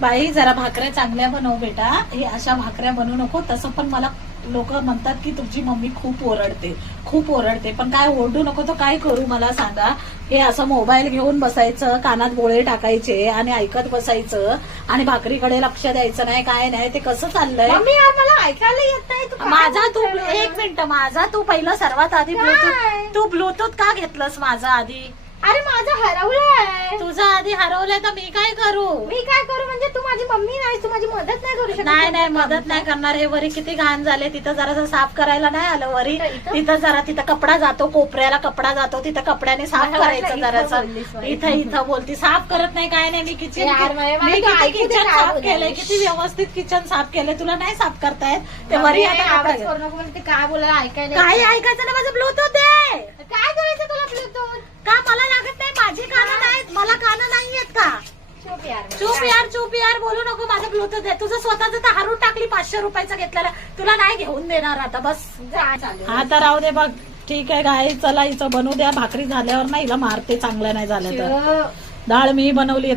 बाई जरा भाकऱ्या चांगल्या बनव बेटा, हे अशा भाकऱ्या बनवू नको. तसं पण मला लोक म्हणतात की तुमची मम्मी खूप ओरडते, पण काय ओरडू नको तर काय करू मला सांगा. हे असं मोबाईल घेऊन बसायचं, कानात गोळे टाकायचे आणि ऐकत बसायचं आणि भाकरीकडे लक्ष द्यायचं नाही, काय नाही. ते कसं चाललंय मम्मी यार मला ऐकायला येत नाही. तू माझा तू एक मिनिट, माझा तू पहिलं सर्वात आधी तू ब्लूटूथ का घेतलंस माझा आधी? अरे माझं हरवलंय. तुझा आधी हरवलंय तर मी काय करू? मी काय करू म्हणजे तू माझी मम्मी नाही, तू माझी मदत नाही करू शकत? नाही मदत नाही करणार. हे वरी किती घाण झाले, तिथं जरा साफ करायला नाही आलं वरी. तिथं कपडा जातो, कोपऱ्याला कपडा जातो, तिथं कपड्याने साफ करायचं जरासं. इथं बोलती साफ करत नाही, काय नाही. मी किचन साफ केलंय, किती व्यवस्थित किचन साफ केलंय. तुला नाही साफ करतायत ते वरी. आता आवाज करू नको म्हणजे ते काय बोलायला ऐकायला काय ऐकायचं ना, माझं ब्लूटूथ आहे. काय करायचं तुला ब्लूटूथ? का मला लागत नाही? माझी कानं नाहीत, मला कानं नाहीयेत का? चूप यार बोलू नको. माझं ब्लूटूथ आहे. तुझं स्वतःच तर हारून टाकली 500 रुपयाचं घेतलेलं. तुला नाही घेऊन देणार आता, बस. हा तर राहू दे बघ. ठीक आहे गाई, चला हिचं बनवू द्या. भाकरी झाल्यावर ना हिला मारते, चांगलं नाही झालं तर. डाळ मी बनवली.